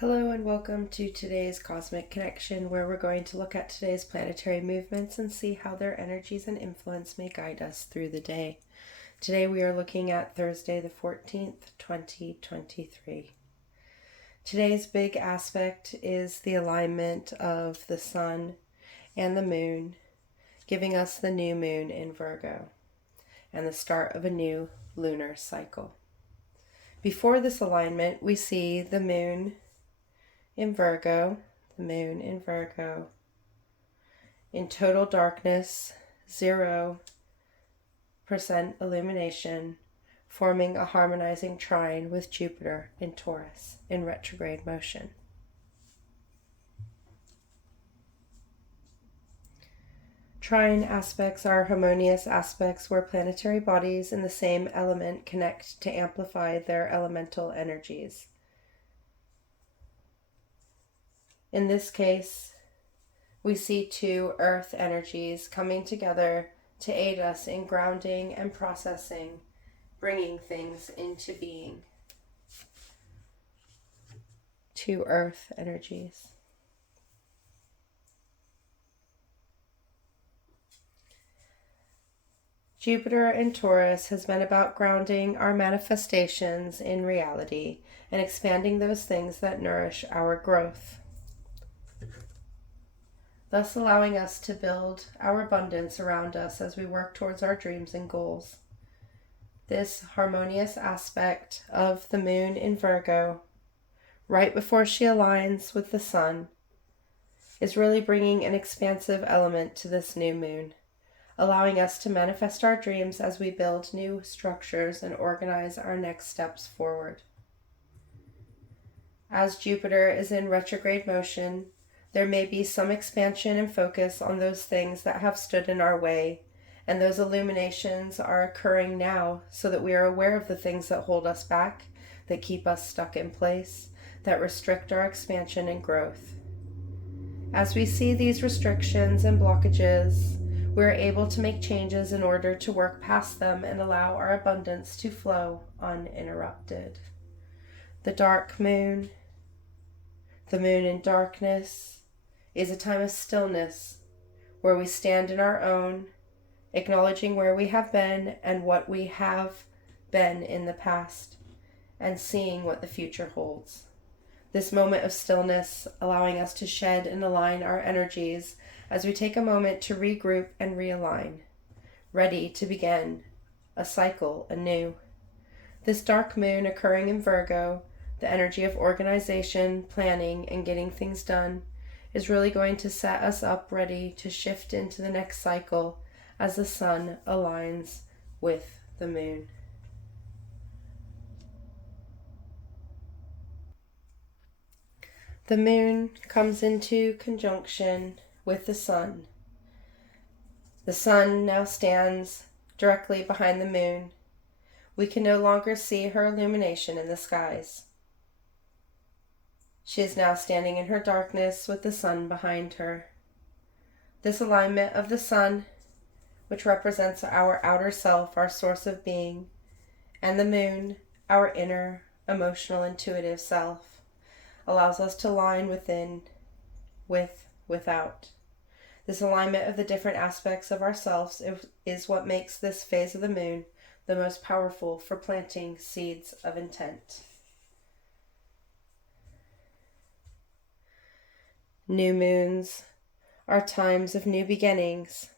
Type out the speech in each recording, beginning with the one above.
Hello and welcome to today's Cosmic Connection, where we're going to look at today's planetary movements and see how their energies and influence may guide us through the day. Today we are looking at Thursday the 14th, 2023. Today's big aspect is the alignment of the Sun and the Moon, giving us the new moon in Virgo and the start of a new lunar cycle. Before this alignment, we see the moon in Virgo, in total darkness, 0% illumination, forming a harmonizing trine with Jupiter in Taurus in retrograde motion. Trine aspects are harmonious aspects where planetary bodies in the same element connect to amplify their elemental energies. In this case, we see two earth energies coming together to aid us in grounding and processing, bringing things into being. Two earth energies. Jupiter in Taurus has been about grounding our manifestations in reality and expanding those things that nourish our growth, thus allowing us to build our abundance around us as we work towards our dreams and goals. This harmonious aspect of the moon in Virgo, right before she aligns with the sun, is really bringing an expansive element to this new moon, allowing us to manifest our dreams as we build new structures and organize our next steps forward. As Jupiter is in retrograde motion, there may be some expansion and focus on those things that have stood in our way, and those illuminations are occurring now so that we are aware of the things that hold us back, that keep us stuck in place, that restrict our expansion and growth. As we see these restrictions and blockages, we are able to make changes in order to work past them and allow our abundance to flow uninterrupted. The dark moon, the moon in darkness, is a time of stillness where we stand in our own, acknowledging where we have been and what we have been in the past, and seeing what the future holds. This moment of stillness allowing us to shed and align our energies as we take a moment to regroup and realign, ready to begin a cycle anew. This dark moon occurring in Virgo, the energy of organization, planning, and getting things done, is really going to set us up ready to shift into the next cycle as the sun aligns with the moon. The moon comes into conjunction with the sun. The sun now stands directly behind the moon. We can no longer see her illumination in the skies. She is now standing in her darkness with the sun behind her. This alignment of the sun, which represents our outer self, our source of being, and the moon, our inner, emotional, intuitive self, allows us to align within, without. This alignment of the different aspects of ourselves is what makes this phase of the moon the most powerful for planting seeds of intent. New moons are times of new beginnings,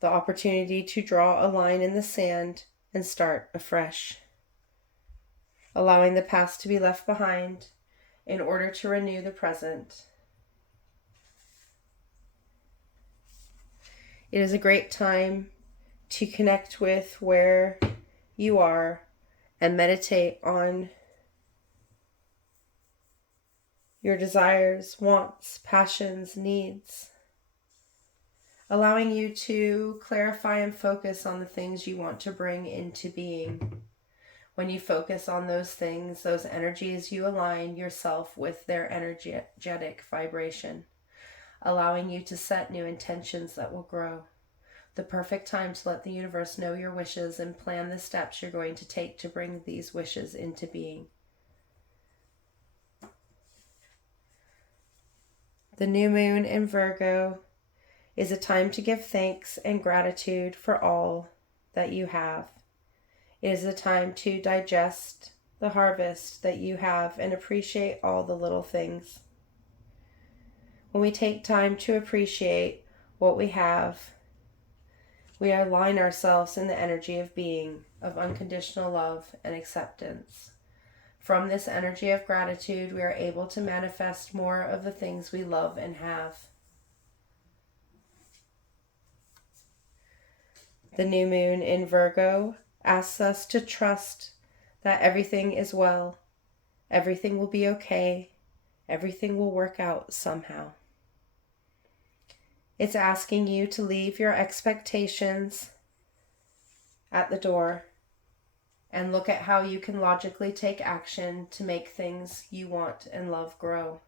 the opportunity to draw a line in the sand and start afresh, allowing the past to be left behind in order to renew the present. It is a great time to connect with where you are and meditate on your desires, wants, passions, needs, allowing you to clarify and focus on the things you want to bring into being. When you focus on those things, those energies, you align yourself with their energetic vibration, allowing you to set new intentions that will grow. The perfect time to let the universe know your wishes and plan the steps you're going to take to bring these wishes into being. The new moon in Virgo is a time to give thanks and gratitude for all that you have. It is a time to digest the harvest that you have and appreciate all the little things. When we take time to appreciate what we have, we align ourselves in the energy of being, of unconditional love and acceptance. From this energy of gratitude, we are able to manifest more of the things we love and have. The new moon in Virgo asks us to trust that everything is well, everything will be okay, everything will work out somehow. It's asking you to leave your expectations at the door and look at how you can logically take action to make things you want and love grow.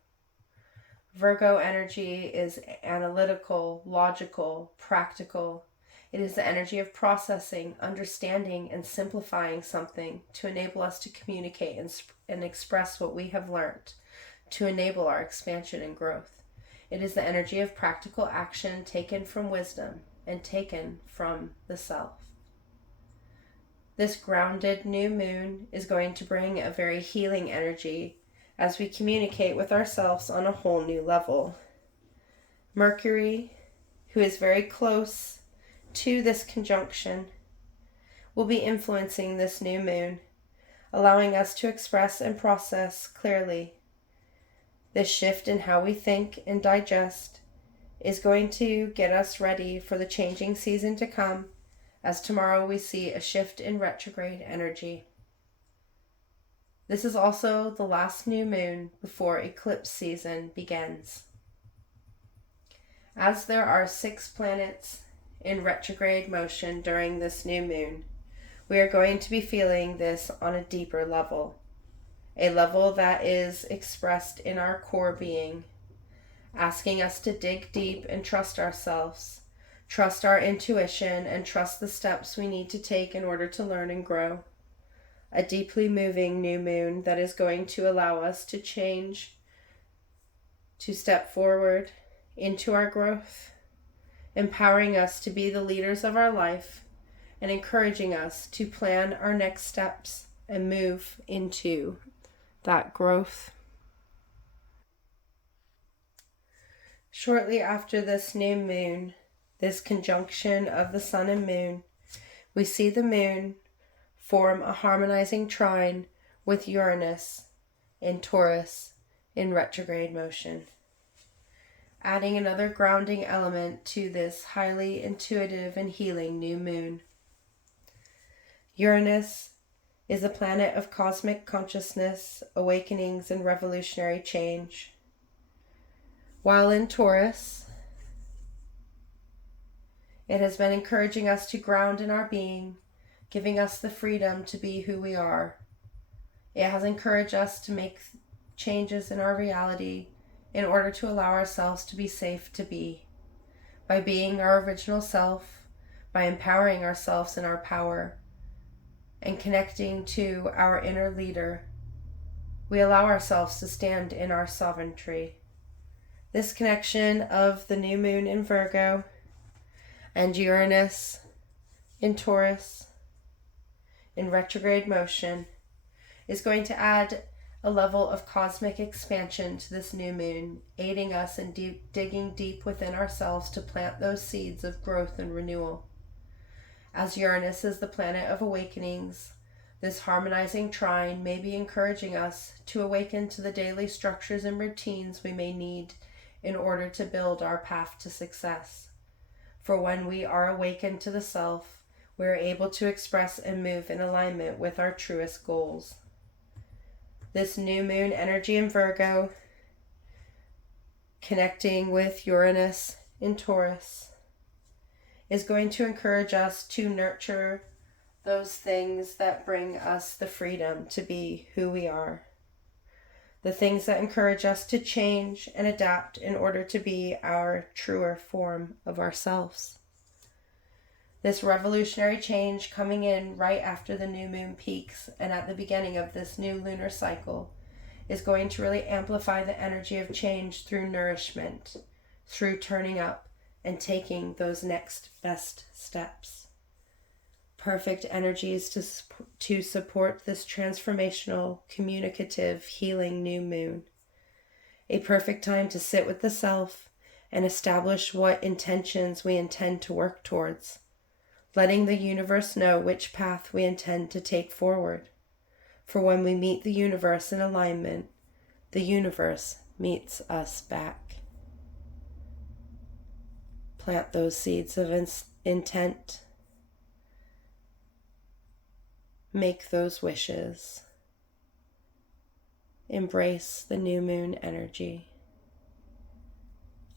Virgo energy is analytical, logical, practical. It is the energy of processing, understanding, and simplifying something to enable us to communicate and express what we have learned, to enable our expansion and growth. It is the energy of practical action taken from wisdom and taken from the self. This grounded new moon is going to bring a very healing energy as we communicate with ourselves on a whole new level. Mercury, who is very close to this conjunction, will be influencing this new moon, allowing us to express and process clearly. This shift in how we think and digest is going to get us ready for the changing season to come, as tomorrow we see a shift in retrograde energy. This is also the last new moon before eclipse season begins. As there are 6 planets in retrograde motion during this new moon, we are going to be feeling this on a deeper level, a level that is expressed in our core being, asking us to dig deep and trust ourselves, trust our intuition, and trust the steps we need to take in order to learn and grow. A deeply moving new moon that is going to allow us to change, to step forward into our growth, empowering us to be the leaders of our life and encouraging us to plan our next steps and move into that growth. Shortly after this new moon, this conjunction of the sun and moon, we see the moon form a harmonizing trine with Uranus in Taurus in retrograde motion, adding another grounding element to this highly intuitive and healing new moon. Uranus is a planet of cosmic consciousness, awakenings, and revolutionary change. While in Taurus, it has been encouraging us to ground in our being, giving us the freedom to be who we are. It has encouraged us to make changes in our reality in order to allow ourselves to be safe to be. By being our original self, by empowering ourselves in our power, and connecting to our inner leader, we allow ourselves to stand in our sovereignty. This connection of the new moon in Virgo and Uranus in Taurus in retrograde motion is going to add a level of cosmic expansion to this new moon, aiding us in digging deep within ourselves to plant those seeds of growth and renewal. As Uranus is the planet of awakenings, this harmonizing trine may be encouraging us to awaken to the daily structures and routines we may need in order to build our path to success. For when we are awakened to the self, we are able to express and move in alignment with our truest goals. This new moon energy in Virgo, connecting with Uranus in Taurus, is going to encourage us to nurture those things that bring us the freedom to be who we are. The things that encourage us to change and adapt in order to be our truer form of ourselves. This revolutionary change coming in right after the new moon peaks and at the beginning of this new lunar cycle is going to really amplify the energy of change through nourishment, through turning up and taking those next best steps. Perfect energies to support this transformational, communicative, healing new moon. A perfect time to sit with the self and establish what intentions we intend to work towards, letting the universe know which path we intend to take forward. For when we meet the universe in alignment, the universe meets us back. Plant those seeds of intent. Make those wishes. Embrace the new moon energy.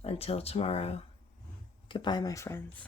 Until tomorrow, goodbye, my friends.